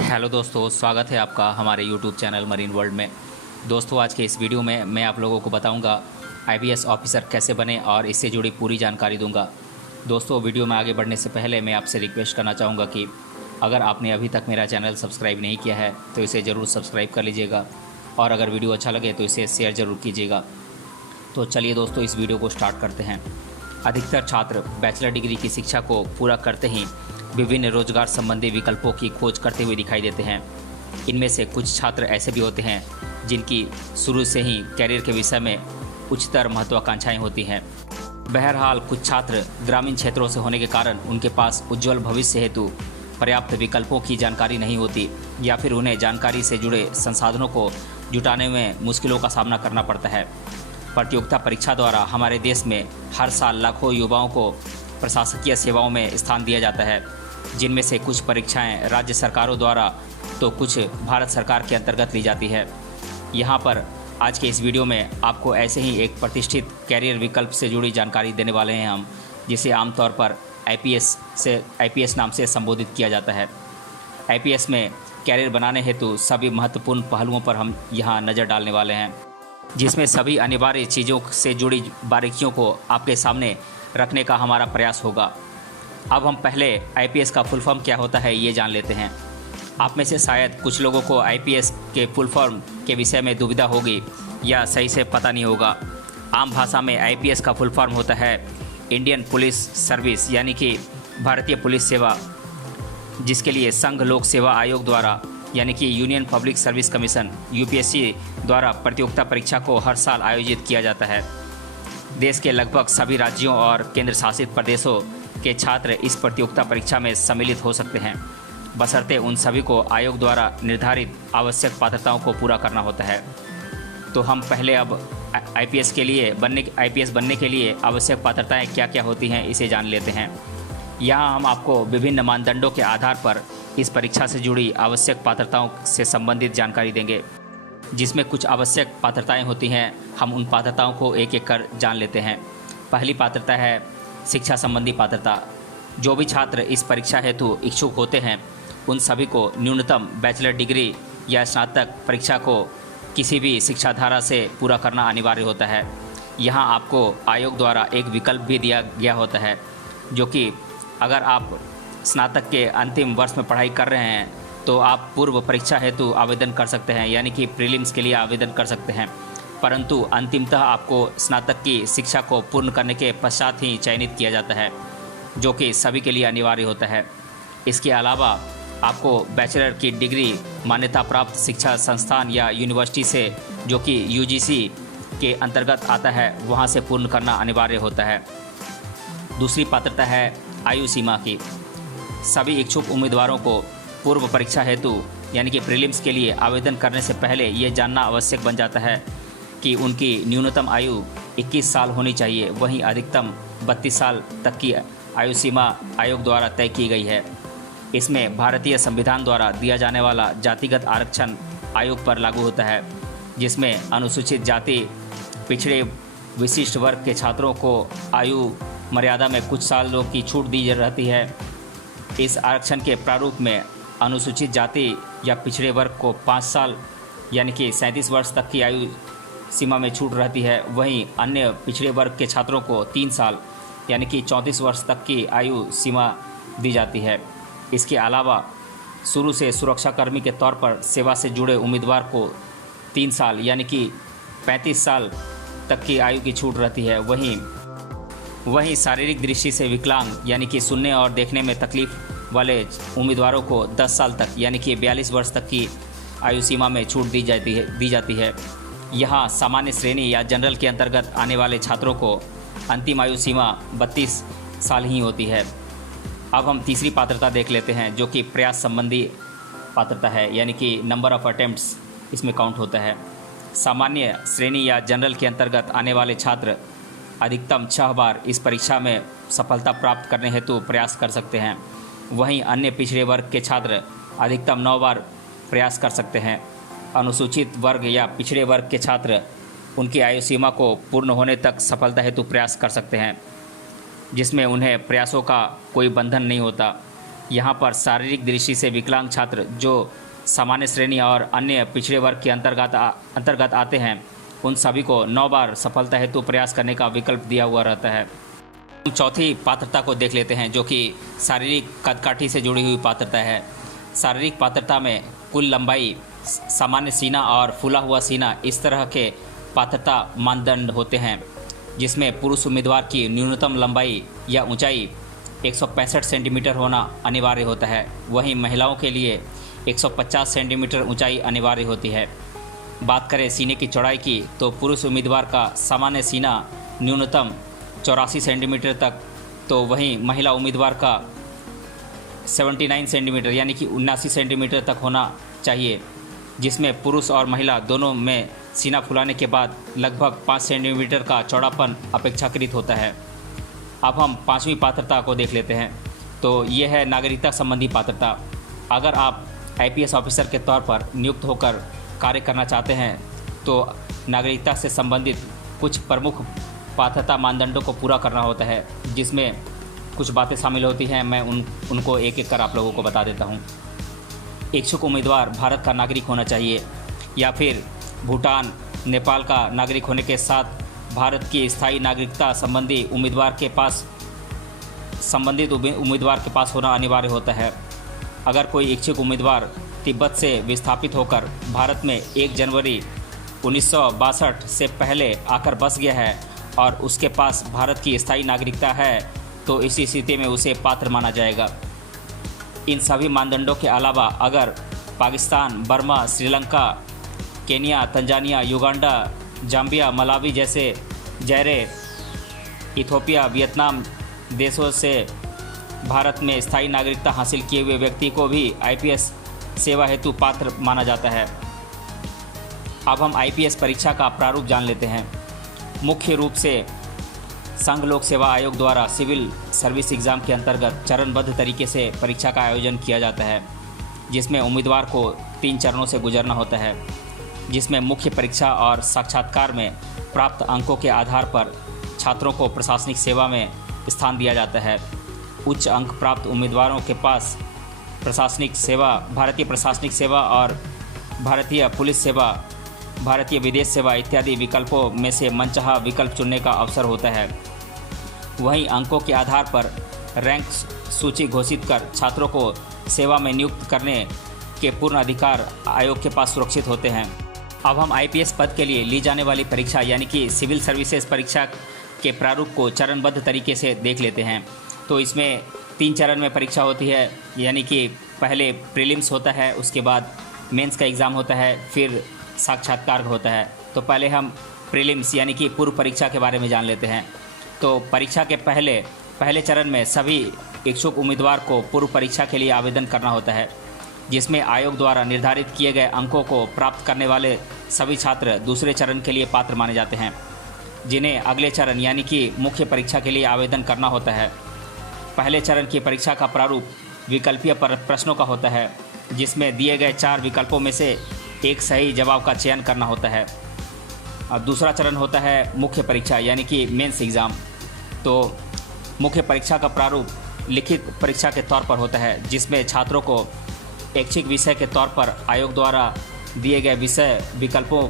Hello दोस्तों, स्वागत है आपका हमारे यूट्यूब चैनल मरीन वर्ल्ड में। दोस्तों, आज के इस वीडियो में मैं आप लोगों को बताऊंगा आईपीएस ऑफिसर कैसे बने और इससे जुड़ी पूरी जानकारी दूंगा। दोस्तों, वीडियो में आगे बढ़ने से पहले मैं आपसे रिक्वेस्ट करना चाहूँगा कि अगर आपने अभी तक मेरा चैनल सब्सक्राइब नहीं किया है तो इसे ज़रूर सब्सक्राइब कर लीजिएगा और अगर वीडियो अच्छा लगे तो इसे शेयर ज़रूर कीजिएगा। तो चलिए दोस्तों, इस वीडियो को स्टार्ट करते हैं। अधिकतर छात्र बैचलर डिग्री की शिक्षा को पूरा करते ही विभिन्न रोजगार संबंधी विकल्पों की खोज करते हुए दिखाई देते हैं। इनमें से कुछ छात्र ऐसे भी होते हैं जिनकी शुरू से ही कैरियर के विषय में उच्चतर महत्वाकांक्षाएं होती हैं। बहरहाल, कुछ छात्र ग्रामीण क्षेत्रों से होने के कारण उनके पास उज्जवल भविष्य हेतु पर्याप्त विकल्पों की जानकारी नहीं होती या फिर उन्हें जानकारी से जुड़े संसाधनों को जुटाने में मुश्किलों का सामना करना पड़ता है। प्रतियोगिता परीक्षा द्वारा हमारे देश में हर साल लाखों युवाओं को प्रशासकीय सेवाओं में स्थान दिया जाता है, जिनमें से कुछ परीक्षाएं राज्य सरकारों द्वारा तो कुछ भारत सरकार के अंतर्गत ली जाती है। यहाँ पर आज के इस वीडियो में आपको ऐसे ही एक प्रतिष्ठित कैरियर विकल्प से जुड़ी जानकारी देने वाले हैं हम, जिसे आमतौर पर आईपीएस नाम से संबोधित किया जाता है। आईपीएस में कैरियर बनाने हेतु सभी महत्वपूर्ण पहलुओं पर हम यहाँ नज़र डालने वाले हैं, जिसमें सभी अनिवार्य चीज़ों से जुड़ी बारीकियों को आपके सामने रखने का हमारा प्रयास होगा। अब हम पहले आईपीएस का फुल फॉर्म क्या होता है ये जान लेते हैं। आप में से शायद कुछ लोगों को आईपीएस के फुल फॉर्म के विषय में दुविधा होगी या सही से पता नहीं होगा। आम भाषा में आईपीएस का फुल फॉर्म होता है इंडियन पुलिस सर्विस, यानी कि भारतीय पुलिस सेवा, जिसके लिए संघ लोक सेवा आयोग द्वारा यानी कि union public service commission UPSC द्वारा प्रतियोगिता परीक्षा को हर साल आयोजित किया जाता है। देश के लगभग सभी राज्यों और केंद्र शासित प्रदेशों के छात्र इस प्रतियोगिता परीक्षा में सम्मिलित हो सकते हैं, बशर्ते उन सभी को आयोग द्वारा निर्धारित आवश्यक पात्रताओं को पूरा करना होता है। तो हम पहले अब आईपीएस बनने के लिए आवश्यक पात्रताएं क्या क्या होती हैं इसे जान लेते हैं। यहाँ हम आपको विभिन्न मानदंडों के आधार पर इस परीक्षा से जुड़ी आवश्यक पात्रताओं से संबंधित जानकारी देंगे, जिसमें कुछ आवश्यक पात्रताएं होती हैं। हम उन पात्रताओं को एक एक कर जान लेते हैं। पहली पात्रता है शिक्षा संबंधी पात्रता। जो भी छात्र इस परीक्षा हेतु इच्छुक होते हैं उन सभी को न्यूनतम बैचलर डिग्री या स्नातक परीक्षा को किसी भी शिक्षा धारा से पूरा करना अनिवार्य होता है। यहाँ आपको आयोग द्वारा एक विकल्प भी दिया गया होता है, जो कि अगर आप स्नातक के अंतिम वर्ष में पढ़ाई कर रहे हैं तो आप पूर्व परीक्षा हेतु आवेदन कर सकते हैं, यानी कि प्रीलिम्स के लिए आवेदन कर सकते हैं, परंतु अंतिमतः आपको स्नातक की शिक्षा को पूर्ण करने के पश्चात ही चयनित किया जाता है, जो कि सभी के लिए अनिवार्य होता है। इसके अलावा आपको बैचलर की डिग्री मान्यता प्राप्त शिक्षा संस्थान या यूनिवर्सिटी से, जो कि यूजीसी के अंतर्गत आता है, वहाँ से पूर्ण करना अनिवार्य होता है। दूसरी पात्रता है आयु सीमा की। सभी इच्छुक उम्मीदवारों को पूर्व परीक्षा हेतु यानी कि प्रीलिम्स के लिए आवेदन करने से पहले ये जानना आवश्यक बन जाता है कि उनकी न्यूनतम आयु 21 साल होनी चाहिए, वहीं अधिकतम 32 साल तक की आयु सीमा आयोग द्वारा तय की गई है। इसमें भारतीय संविधान द्वारा दिया जाने वाला जातिगत आरक्षण आयोग पर लागू होता है, जिसमें अनुसूचित जाति, पिछड़े, विशिष्ट वर्ग के छात्रों को आयु मर्यादा में कुछ सालों की छूट दी रहती है। इस आरक्षण के प्रारूप में अनुसूचित जाति या पिछड़े वर्ग को 5 साल यानी कि 37 वर्ष तक की आयु सीमा में छूट रहती है, वहीं अन्य पिछड़े वर्ग के छात्रों को 3 साल यानी कि 34 वर्ष तक की आयु सीमा दी जाती है। इसके अलावा शुरू से सुरक्षाकर्मी के तौर पर सेवा से जुड़े उम्मीदवार को 3 साल यानी कि 35 साल तक की आयु की छूट रहती है। वहीं शारीरिक दृष्टि से विकलांग यानी कि सुनने और देखने में तकलीफ वाले उम्मीदवारों को 10 साल तक यानी कि 42 वर्ष तक की आयु सीमा में छूट दी जाती है। यहाँ सामान्य श्रेणी या जनरल के अंतर्गत आने वाले छात्रों को अंतिम आयु सीमा 32 साल ही होती है। अब हम तीसरी पात्रता देख लेते हैं, जो कि प्रयास संबंधी पात्रता है, यानी कि नंबर ऑफ अटेम्प्ट्स इसमें काउंट होता है। सामान्य श्रेणी या जनरल के अंतर्गत आने वाले छात्र अधिकतम 6 बार इस परीक्षा में सफलता प्राप्त करने हेतु प्रयास कर सकते हैं, वहीं अन्य पिछड़े वर्ग के छात्र अधिकतम 9 बार प्रयास कर सकते हैं। अनुसूचित वर्ग या पिछड़े वर्ग के छात्र उनकी आयु सीमा को पूर्ण होने तक सफलता हेतु प्रयास कर सकते हैं, जिसमें उन्हें प्रयासों का कोई बंधन नहीं होता। यहाँ पर शारीरिक दृष्टि से विकलांग छात्र जो सामान्य श्रेणी और अन्य पिछड़े वर्ग के अंतर्गत आते हैं, उन सभी को 9 बार सफलता हेतु प्रयास करने का विकल्प दिया हुआ रहता है। चौथी पात्रता को देख लेते हैं, जो कि शारीरिक कदकाठी से जुड़ी हुई पात्रता है। शारीरिक पात्रता में कुल लंबाई, सामान्य सीना और फूला हुआ सीना इस तरह के पात्रता मानदंड होते हैं, जिसमें पुरुष उम्मीदवार की न्यूनतम लंबाई या ऊंचाई 165 सेंटीमीटर होना अनिवार्य होता है। वहीं महिलाओं के लिए 150 सेंटीमीटर ऊंचाई अनिवार्य होती है। बात करें सीने की चौड़ाई की, तो पुरुष उम्मीदवार का सामान्य सीना न्यूनतम 84 सेंटीमीटर तक, तो वहीं महिला उम्मीदवार का 79 सेंटीमीटर यानी कि 79 सेंटीमीटर तक होना चाहिए, जिसमें पुरुष और महिला दोनों में सीना फुलाने के बाद लगभग 5 सेंटीमीटर का चौड़ापन अपेक्षाकृत होता है। अब हम 5वीं पात्रता को देख लेते हैं। तो ये है नागरिकता संबंधी पात्रता। अगर आप आईपीएस ऑफिसर के तौर पर नियुक्त होकर कार्य करना चाहते हैं, तो नागरिकता से संबंधित कुछ प्रमुख पात्रता मानदंडों को पूरा करना होता है, जिसमें कुछ बातें शामिल होती हैं। मैं उनको एक एक कर आप लोगों को बता देता हूँ। इच्छुक उम्मीदवार भारत का नागरिक होना चाहिए या फिर भूटान, नेपाल का नागरिक होने के साथ भारत की स्थायी नागरिकता संबंधित उम्मीदवार के पास होना अनिवार्य होता है। अगर कोई इच्छुक उम्मीदवार तिब्बत से विस्थापित होकर भारत में 1 जनवरी 1962 से पहले आकर बस गया है और उसके पास भारत की स्थायी नागरिकता है, तो इसी स्थिति में उसे पात्र माना जाएगा। इन सभी मानदंडों के अलावा अगर Pakistan, Burma, Sri Lanka, Kenya, Tanzania, Uganda, Zambia, Malawi जैसे जैरे, इथोपिया, वियतनाम देशों से भारत में स्थायी नागरिकता हासिल किए हुए व्यक्ति को भी आईपीएस सेवा हेतु पात्र माना जाता है। अब हम आईपीएस परीक्षा का प्रारूप जान लेते हैं। मुख्य रूप से संघ लोक सेवा आयोग द्वारा सिविल सर्विस एग्ज़ाम के अंतर्गत चरणबद्ध तरीके से परीक्षा का आयोजन किया जाता है, जिसमें उम्मीदवार को 3 चरणों से गुजरना होता है, जिसमें मुख्य परीक्षा और साक्षात्कार में प्राप्त अंकों के आधार पर छात्रों को प्रशासनिक सेवा में स्थान दिया जाता है। उच्च अंक प्राप्त उम्मीदवारों के पास प्रशासनिक सेवा, भारतीय प्रशासनिक सेवा और भारतीय पुलिस सेवा, भारतीय विदेश सेवा इत्यादि विकल्पों में से मनचाहा विकल्प चुनने का अवसर होता है। वहीं अंकों के आधार पर रैंक सूची घोषित कर छात्रों को सेवा में नियुक्त करने के पूर्ण अधिकार आयोग के पास सुरक्षित होते हैं। अब हम आईपीएस पद के लिए ली जाने वाली परीक्षा यानी कि सिविल सर्विसेज परीक्षा के प्रारूप को चरणबद्ध तरीके से देख लेते हैं। तो इसमें 3 चरण में परीक्षा होती है, यानी कि पहले प्रीलिम्स होता है, उसके बाद मेंस का एग्ज़ाम होता है, फिर साक्षात्कार होता है। तो पहले हम प्रीलिम्स यानी कि पूर्व परीक्षा के बारे में जान लेते हैं। तो परीक्षा के पहले चरण में सभी इच्छुक उम्मीदवार को पूर्व परीक्षा के लिए आवेदन करना होता है, जिसमें आयोग द्वारा निर्धारित किए गए अंकों को प्राप्त करने वाले सभी छात्र दूसरे चरण के लिए पात्र माने जाते हैं, जिन्हें अगले चरण यानी कि मुख्य परीक्षा के लिए आवेदन करना होता है। पहले चरण की परीक्षा का प्रारूप विकल्पीय प्रश्नों का होता है, जिसमें दिए गए 4 विकल्पों में से एक सही जवाब का चयन करना होता है। और दूसरा चरण होता है मुख्य परीक्षा यानी कि मेंस एग्ज़ाम। तो मुख्य परीक्षा का प्रारूप लिखित परीक्षा के तौर पर होता है, जिसमें छात्रों को ऐच्छिक विषय के तौर पर आयोग द्वारा दिए गए विषय विकल्पों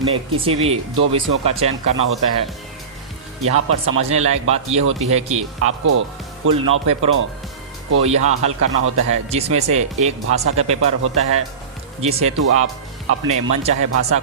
में किसी भी 2 विषयों का चयन करना होता है। यहाँ पर समझने लायक बात यह होती है कि आपको कुल 9 पेपरों को यहाँ हल करना होता है, जिसमें से एक भाषा का पेपर होता है, जिस हेतु आप अपने मनचाहे भाषा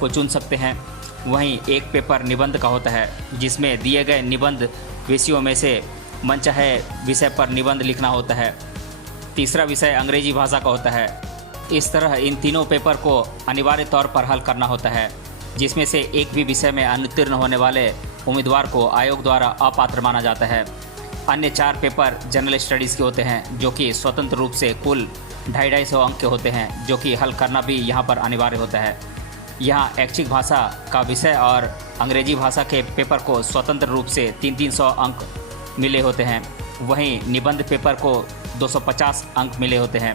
को चुन सकते हैं। वहीं एक पेपर निबंध का होता है, जिसमें दिए गए निबंध विषयों में से मनचाहे विषय पर निबंध लिखना होता है। तीसरा विषय अंग्रेजी भाषा का होता है। इस तरह इन तीनों पेपर को अनिवार्य तौर पर हल करना होता है, जिसमें से एक भी विषय में अनुत्तीर्ण होने वाले उम्मीदवार को आयोग द्वारा अपात्र माना जाता है। अन्य 4 पेपर जनरल स्टडीज़ के होते हैं, जो कि स्वतंत्र रूप से कुल 250 अंक के होते हैं, जो कि हल करना भी यहाँ पर अनिवार्य होता है। यहाँ ऐच्छिक भाषा का विषय और अंग्रेजी भाषा के पेपर को स्वतंत्र रूप से 300 अंक मिले होते हैं। वहीं निबंध पेपर को 250 अंक मिले होते हैं।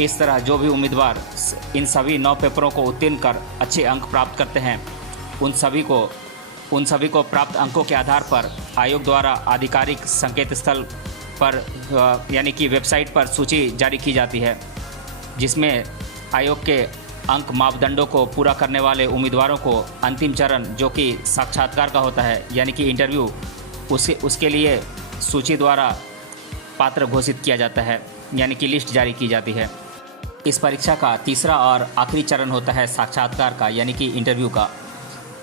इस तरह जो भी उम्मीदवार इन सभी 9 पेपरों को उत्तीर्ण कर अच्छे अंक प्राप्त करते हैं, उन सभी को प्राप्त अंकों के आधार पर आयोग द्वारा आधिकारिक संकेत स्थल पर यानी कि वेबसाइट पर सूची जारी की जाती है, जिसमें आयोग के अंक मापदंडों को पूरा करने वाले उम्मीदवारों को अंतिम चरण जो कि साक्षात्कार का होता है यानी कि इंटरव्यू, उसके लिए सूची द्वारा पात्र घोषित किया जाता है यानी कि लिस्ट जारी की जाती है। इस परीक्षा का तीसरा और आखिरी चरण होता है साक्षात्कार का यानी कि इंटरव्यू का।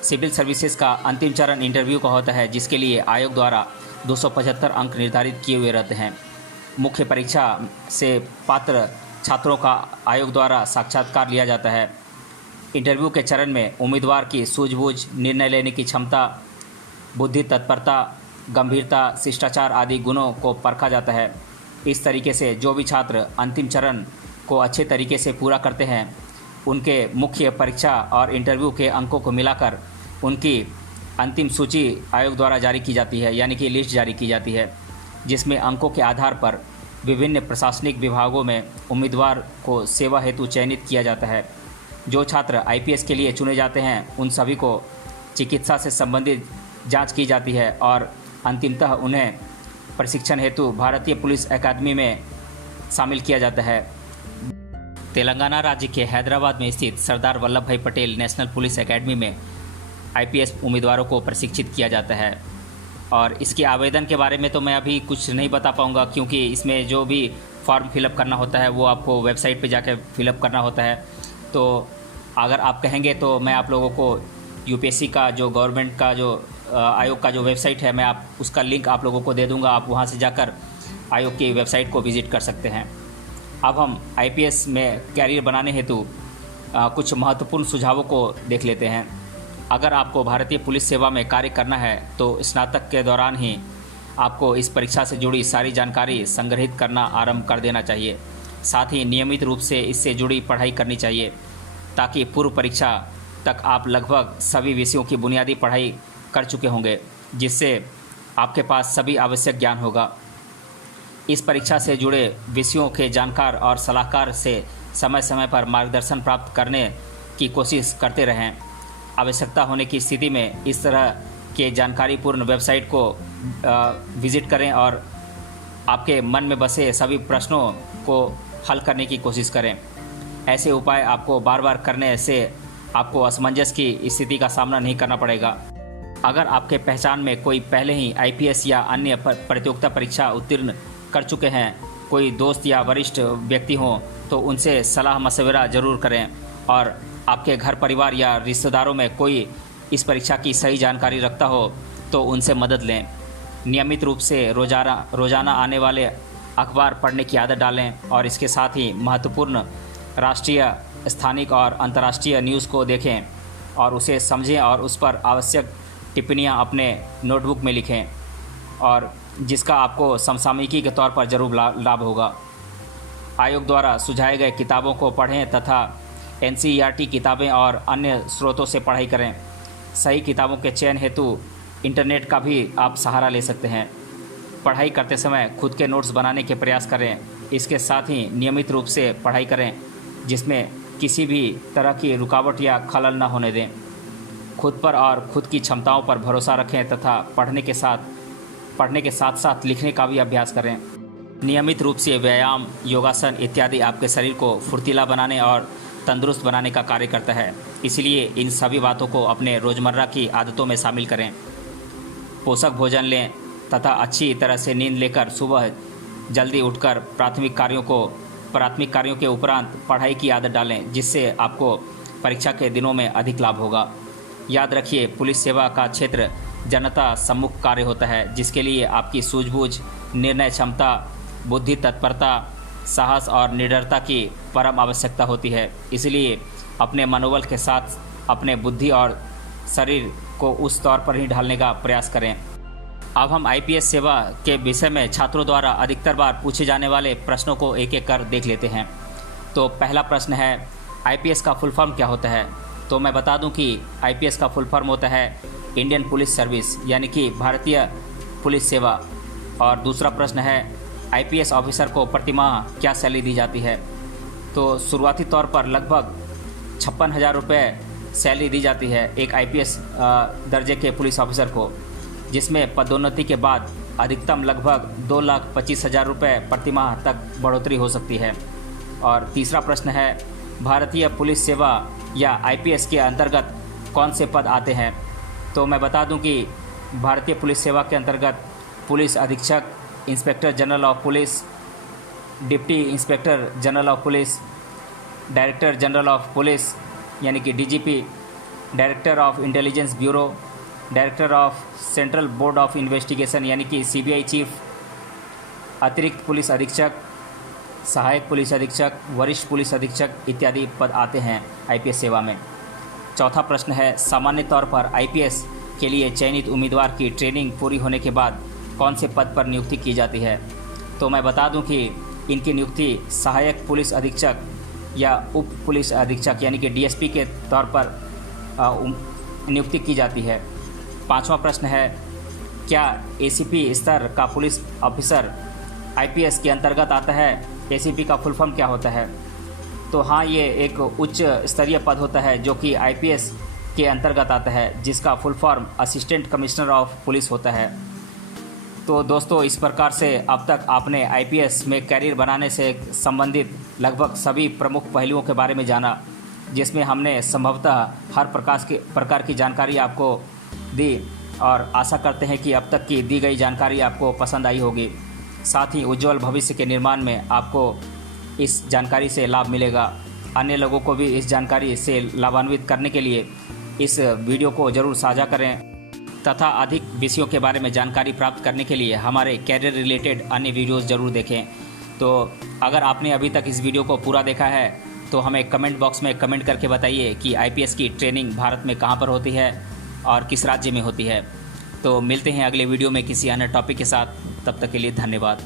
सिविल सर्विसेज का अंतिम चरण इंटरव्यू का होता है, जिसके लिए आयोग द्वारा 275 अंक निर्धारित किए हुए रहते हैं। मुख्य परीक्षा से पात्र छात्रों का आयोग द्वारा साक्षात्कार लिया जाता है। इंटरव्यू के चरण में उम्मीदवार की सूझबूझ, निर्णय लेने की क्षमता, बुद्धि तत्परता, गंभीरता, शिष्टाचार आदि गुणों को परखा जाता है। इस तरीके से जो भी छात्र अंतिम चरण को अच्छे तरीके से पूरा करते हैं, उनके मुख्य परीक्षा और इंटरव्यू के अंकों को मिलाकर उनकी अंतिम सूची आयोग द्वारा जारी की जाती है यानी कि लिस्ट जारी की जाती है, जिसमें अंकों के आधार पर विभिन्न प्रशासनिक विभागों में उम्मीदवार को सेवा हेतु चयनित किया जाता है। जो छात्र आईपीएस के लिए चुने जाते हैं, उन सभी को चिकित्सा से संबंधित जांच की जाती है और अंतिमतः उन्हें प्रशिक्षण हेतु भारतीय पुलिस अकादमी में शामिल किया जाता है। तेलंगाना राज्य के हैदराबाद में स्थित सरदार वल्लभ भाई पटेल नेशनल पुलिस अकेडमी में आईपीएस उम्मीदवारों को प्रशिक्षित किया जाता है। और इसके आवेदन के बारे में तो मैं अभी कुछ नहीं बता पाऊँगा, क्योंकि इसमें जो भी फॉर्म फिलअप करना होता है वो आपको वेबसाइट पे जाकर फिलअप करना होता है। तो अगर आप कहेंगे तो मैं आप लोगों को यूपीएससी का जो गवर्नमेंट का जो आयोग का जो वेबसाइट है, मैं आप उसका लिंक आप लोगों को दे दूंगा। आप वहां से जाकर आयोग की वेबसाइट को विज़िट कर सकते हैं। अब हम आईपीएस में कैरियर बनाने हेतु कुछ महत्वपूर्ण सुझावों को देख लेते हैं। अगर आपको भारतीय पुलिस सेवा में कार्य करना है तो स्नातक के दौरान ही आपको इस परीक्षा से जुड़ी सारी जानकारी संग्रहित करना आरंभ कर देना चाहिए। साथ ही नियमित रूप से इससे जुड़ी पढ़ाई करनी चाहिए, ताकि पूर्व परीक्षा तक आप लगभग सभी विषयों की बुनियादी पढ़ाई कर चुके होंगे, जिससे आपके पास सभी आवश्यक ज्ञान होगा। इस परीक्षा से जुड़े विषयों के जानकार और सलाहकार से समय समय पर मार्गदर्शन प्राप्त करने की कोशिश करते रहें। आवश्यकता होने की स्थिति में इस तरह के जानकारीपूर्ण वेबसाइट को विज़िट करें और आपके मन में बसे सभी प्रश्नों को हल करने की कोशिश करें। ऐसे उपाय आपको बार बार करने से आपको असमंजस की स्थिति का सामना नहीं करना पड़ेगा। अगर आपके पहचान में कोई पहले ही आईपीएस या अन्य प्रतियोगिता परीक्षा उत्तीर्ण कर चुके हैं, कोई दोस्त या वरिष्ठ व्यक्ति हों, तो उनसे सलाह मशवरा ज़रूर करें। और आपके घर परिवार या रिश्तेदारों में कोई इस परीक्षा की सही जानकारी रखता हो तो उनसे मदद लें। नियमित रूप से रोज़ाना आने वाले अखबार पढ़ने की आदत डालें और इसके साथ ही महत्वपूर्ण राष्ट्रीय, स्थानिक और अंतर्राष्ट्रीय न्यूज़ को देखें और उसे समझें और उस पर आवश्यक टिप्पणियां अपने नोटबुक में लिखें, और जिसका आपको समसामयिकी के तौर पर जरूर लाभ होगा। आयोग द्वारा सुझाए गए किताबों को पढ़ें तथा एनसीईआरटी किताबें और अन्य स्रोतों से पढ़ाई करें। सही किताबों के चयन हेतु इंटरनेट का भी आप सहारा ले सकते हैं। पढ़ाई करते समय खुद के नोट्स बनाने के प्रयास करें। इसके साथ ही नियमित रूप से पढ़ाई करें, जिसमें किसी भी तरह की रुकावट या खलल न होने दें। खुद पर और खुद की क्षमताओं पर भरोसा रखें तथा पढ़ने के साथ साथ लिखने का भी अभ्यास करें। नियमित रूप से व्यायाम, योगासन इत्यादि आपके शरीर को फुर्तीला बनाने और तंदुरुस्त बनाने का कार्य करता है। इसलिए इन सभी बातों को अपने रोज़मर्रा की आदतों में शामिल करें। पोषक भोजन लें तथा अच्छी तरह से नींद लेकर सुबह जल्दी उठकर प्राथमिक कार्यों के उपरांत पढ़ाई की आदत डालें, जिससे आपको परीक्षा के दिनों में अधिक लाभ होगा। याद रखिए, पुलिस सेवा का क्षेत्र जनता सम्मुख कार्य होता है, जिसके लिए आपकी सूझबूझ, निर्णय क्षमता, बुद्धि तत्परता, साहस और निडरता की परम आवश्यकता होती है। इसलिए अपने मनोबल के साथ अपने बुद्धि और शरीर को उस तौर पर ही ढालने का प्रयास करें। अब हम आईपीएस सेवा के विषय में छात्रों द्वारा अधिकतर बार पूछे जाने वाले प्रश्नों को एक एक कर देख लेते हैं। तो पहला प्रश्न है, आईपीएस का फुल फॉर्म क्या होता है? तो मैं बता दूं कि आईपीएस का फुल फॉर्म होता है इंडियन पुलिस सर्विस, यानी कि भारतीय पुलिस सेवा। और दूसरा प्रश्न है, आईपीएस ऑफिसर को प्रतिमाह क्या सैलरी दी जाती है? तो शुरुआती तौर पर लगभग 56,000 रुपये सैलरी दी जाती है एक आईपीएस दर्जे के पुलिस ऑफिसर को, जिसमें पदोन्नति के बाद अधिकतम लगभग 2,25,000 रुपये प्रतिमाह तक बढ़ोतरी हो सकती है। और तीसरा प्रश्न है, भारतीय पुलिस सेवा या आईपीएस के अंतर्गत कौन से पद आते हैं? तो मैं बता दूं कि भारतीय पुलिस सेवा के अंतर्गत पुलिस अधीक्षक, inspector general of police, deputy inspector general of police, director general of police यानी कि DGP, director of intelligence bureau, director of central board of investigation यानी कि सीबीआई चीफ, अतिरिक्त पुलिस अधीक्षक, सहायक पुलिस अधीक्षक, वरिष्ठ पुलिस अधीक्षक इत्यादि पद आते हैं आईपीएस सेवा में। चौथा प्रश्न है, सामान्य तौर पर आईपीएस के लिए चयनित उम्मीदवार की ट्रेनिंग पूरी होने के बाद कौन से पद पर नियुक्ति की जाती है? तो मैं बता दूं कि इनकी नियुक्ति सहायक पुलिस अधीक्षक या उप पुलिस अधीक्षक यानी कि डीएसपी के तौर पर नियुक्ति की जाती है। पांचवा प्रश्न है, क्या एसीपी स्तर का पुलिस ऑफिसर आईपीएस के अंतर्गत आता है? एसीपी का फुल फॉर्म क्या होता है? तो हाँ, ये एक उच्च स्तरीय पद होता है जो कि आईपीएस के अंतर्गत आता है, जिसका full form assistant commissioner of police होता है। तो दोस्तों, इस प्रकार से अब तक आपने आईपीएस में कैरियर बनाने से संबंधित लगभग सभी प्रमुख पहलुओं के बारे में जाना, जिसमें हमने संभवतः हर प्रकार की जानकारी आपको दी और आशा करते हैं कि अब तक की दी गई जानकारी आपको पसंद आई होगी। साथ ही उज्जवल भविष्य के निर्माण में आपको इस जानकारी से लाभ मिलेगा। अन्य लोगों को भी इस जानकारी से लाभान्वित करने के लिए इस वीडियो को ज़रूर साझा करें तथा अधिक विषयों के बारे में जानकारी प्राप्त करने के लिए हमारे कैरियर रिलेटेड अन्य वीडियोस ज़रूर देखें। तो अगर आपने अभी तक इस वीडियो को पूरा देखा है तो हमें कमेंट बॉक्स में कमेंट करके बताइए कि आईपीएस की ट्रेनिंग भारत में कहाँ पर होती है और किस राज्य में होती है। तो मिलते हैं अगले वीडियो में किसी अन्य टॉपिक के साथ। तब तक के लिए धन्यवाद।